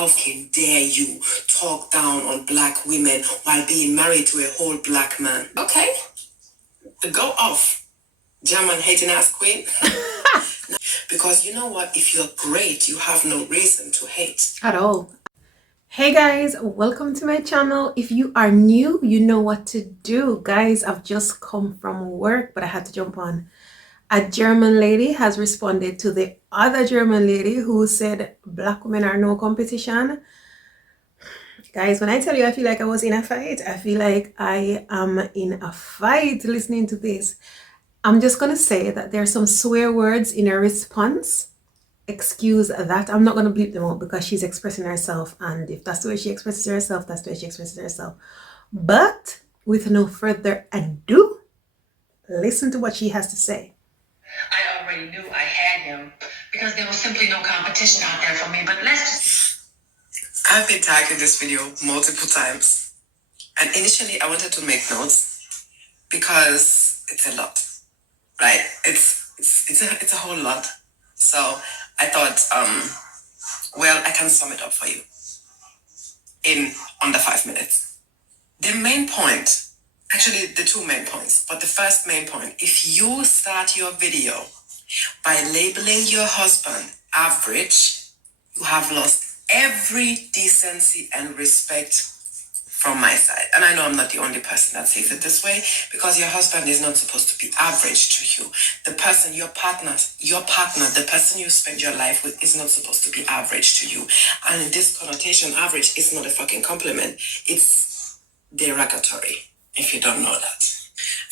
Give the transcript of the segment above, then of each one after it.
How fucking dare you talk down on black women while being married to a whole black man? Okay, go off, German hating ass queen. Because you know what? If you're great, you have no reason to hate at all. Hey guys, welcome to my channel. If you are new, you know what to do. Guys, I've just come from work, but I had to jump on. A German lady has responded to the other German lady who said black women are no competition. Guys, when I tell you I feel like I was in a fight, I feel like I am in a fight listening to this. I'm just going to say that there are some swear words in her response. Excuse that. I'm not going to bleep them out because she's expressing herself, and if that's the way she expresses herself, that's the way she expresses herself. But with no further ado, listen to what she has to say. I already knew I had him because there was simply no competition out there for me. But I've been tagged in this video multiple times, and initially I wanted to make notes because it's a lot, right? It's a whole lot. So I thought, well, I can sum it up for you in under 5 minutes. The main point, actually the two main points, but the first main point, if you start your video by labeling your husband average, you have lost every decency and respect from my side. And I know I'm not the only person that sees it this way, because your husband is not supposed to be average to you. The person, your partner, the person you spend your life with is not supposed to be average to you. And in this connotation, average is not a fucking compliment. It's derogatory, if you don't know that.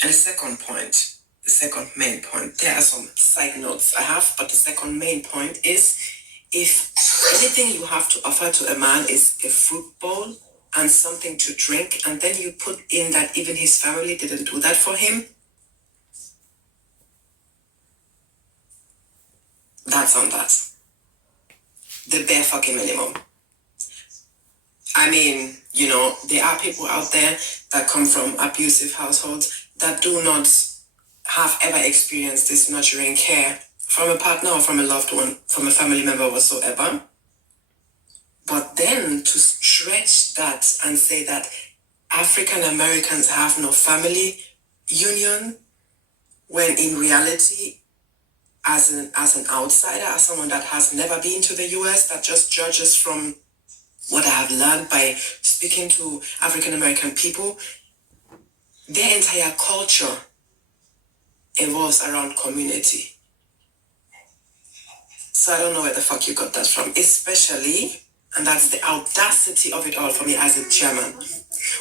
And the second point, the second main point, there are some side notes I have, but the second main point is, if anything you have to offer to a man is a fruit bowl and something to drink, and then you put in that even his family didn't do that for him, that's on that. The bare fucking minimum. I mean, you know, there are people out there that come from abusive households that do not have ever experienced this nurturing care from a partner or from a loved one, from a family member whatsoever. But then to stretch that and say that African Americans have no family union, when in reality, as an outsider, as someone that has never been to the US, that just judges from what I have learned by speaking to African American people, their entire culture evolves around community. So I don't know where the fuck you got that from, especially, and that's the audacity of it all for me as a German.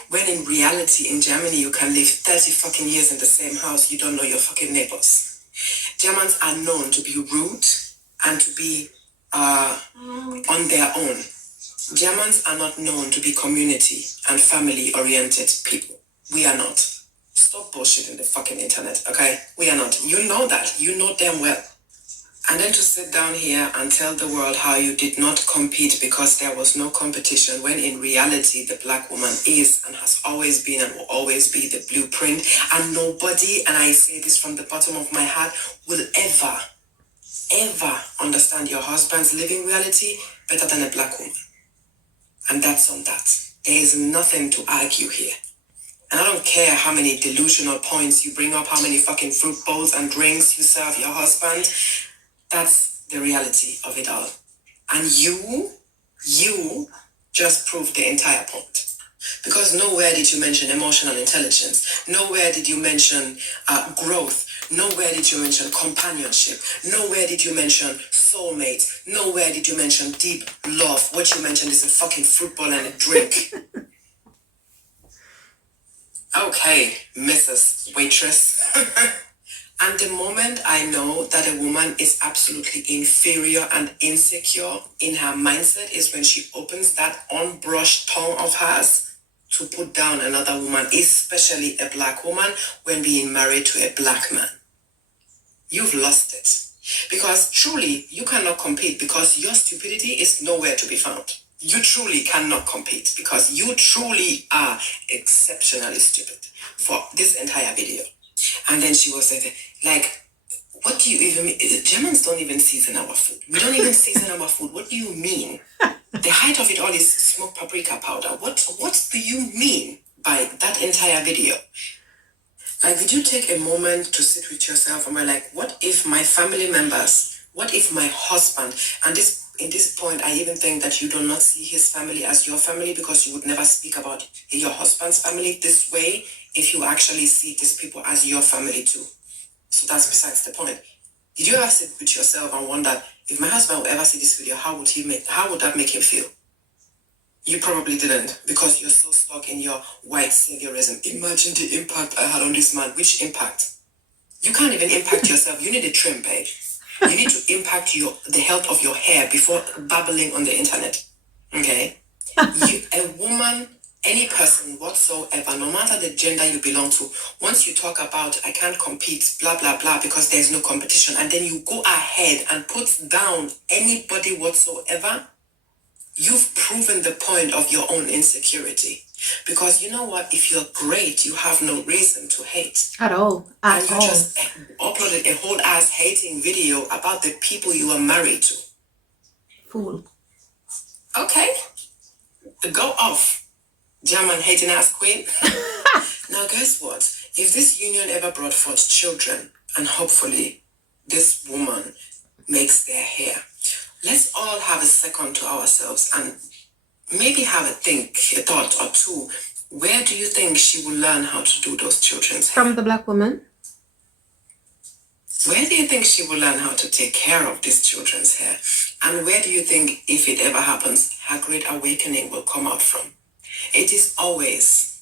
When in reality, in Germany, you can live 30 fucking years in the same house, you don't know your fucking neighbors. Germans are known to be rude and to be on their own. Germans are not known to be community and family-oriented people. We are not. Stop bullshitting the fucking internet, okay? We are not. You know that. You know damn well. And then to sit down here and tell the world how you did not compete because there was no competition, when in reality the black woman is and has always been and will always be the blueprint, and nobody, and I say this from the bottom of my heart, will ever understand your husband's living reality better than a black woman. And that's on that. There is nothing to argue here. And I don't care how many delusional points you bring up, how many fucking fruit bowls and drinks you serve your husband. That's the reality of it all. And you just proved the entire point. Because nowhere did you mention emotional intelligence. Nowhere did you mention growth. Nowhere did you mention companionship. Nowhere did you mention soulmate. Nowhere did you mention deep love. What you mentioned is a fucking fruit bowl and a drink. Okay, Mrs. Waitress. And the moment I know that a woman is absolutely inferior and insecure in her mindset is when she opens that unbrushed tongue of hers to put down another woman, especially a black woman, when being married to a black man. You've lost it. Because truly, you cannot compete because your stupidity is nowhere to be found. You truly cannot compete because you truly are exceptionally stupid for this entire video. And then she was like, what do you even mean? Germans don't even season our food. We don't even season our food. What do you mean? The height of it all is smoked paprika powder. What do you mean by that entire video? Like, did you take a moment to sit with yourself and we're like, what if my family members, what if my husband, and this in this point, I even think that you do not see his family as your family because you would never speak about your husband's family this way if you actually see these people as your family too. So that's besides the point. Did you ever sit with yourself and wonder if my husband would ever see this video, how would that make him feel? You probably didn't because you're so stuck in your white saviorism. Imagine the impact I had on this man. Which impact? You can't even impact yourself. You need a trim, babe. You need to impact the health of your hair before babbling on the internet. Okay? A woman, any person whatsoever, no matter the gender you belong to, once you talk about I can't compete, blah blah blah, because there's no competition, and then you go ahead and put down anybody whatsoever, you've proven the point of your own insecurity. Because you know what? If you're great, you have no reason to hate. At all. And you just uploaded a whole ass hating video about the people you are married to. Fool. Okay. Go off, German hating ass queen. Now guess what? If this union ever brought forth children, and hopefully this woman makes their hair, let's all have a second to ourselves and maybe have a thought or two. Where do you think she will learn how to do those children's hair? From the black woman. Where do you think she will learn how to take care of these children's hair? And where do you think, if it ever happens, her great awakening will come out from? It is always,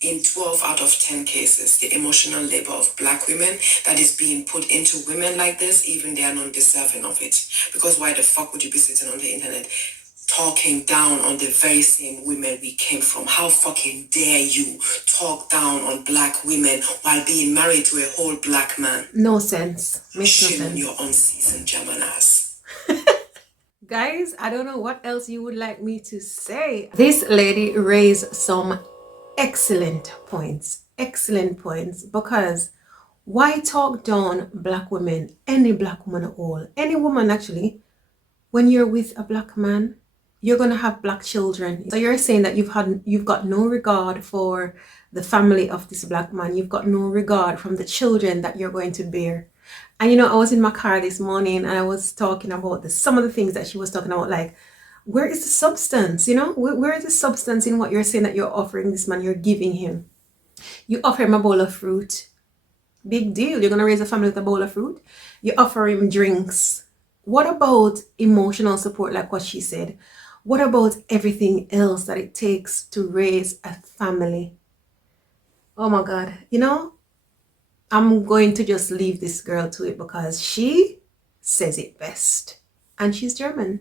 in 12 out of 10 cases, the emotional labor of black women that is being put into women like this, even they are not deserving of it. Because why the fuck would you be sitting on the internet talking down on the very same women we came from? How fucking dare you talk down on black women while being married to a whole black man? No sense. Makes no Shame on sense. your unseasoned German ass. Guys, I don't know what else you would like me to say. This lady raised some excellent points, because why talk down black women, any black woman at all, any woman actually, when you're with a black man, you're gonna have black children. So you're saying that you've got no regard for the family of this black man, you've got no regard from the children that you're going to bear. And you know, I was in my car this morning and I was talking about some of the things that she was talking about, like, where is the substance? You know, where is the substance in what you're saying that you're offering this man, you're giving him? You offer him a bowl of fruit. Big deal. You're going to raise a family with a bowl of fruit. You offer him drinks. What about emotional support, like what she said? What about everything else that it takes to raise a family? Oh my God. You know, I'm going to just leave this girl to it because she says it best. And she's German.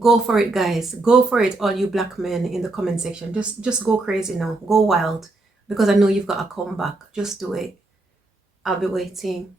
Go for it, guys. Go for it, all you black men in the comment section. Just go crazy now. Go wild. Because I know you've got a comeback. Just do it. I'll be waiting.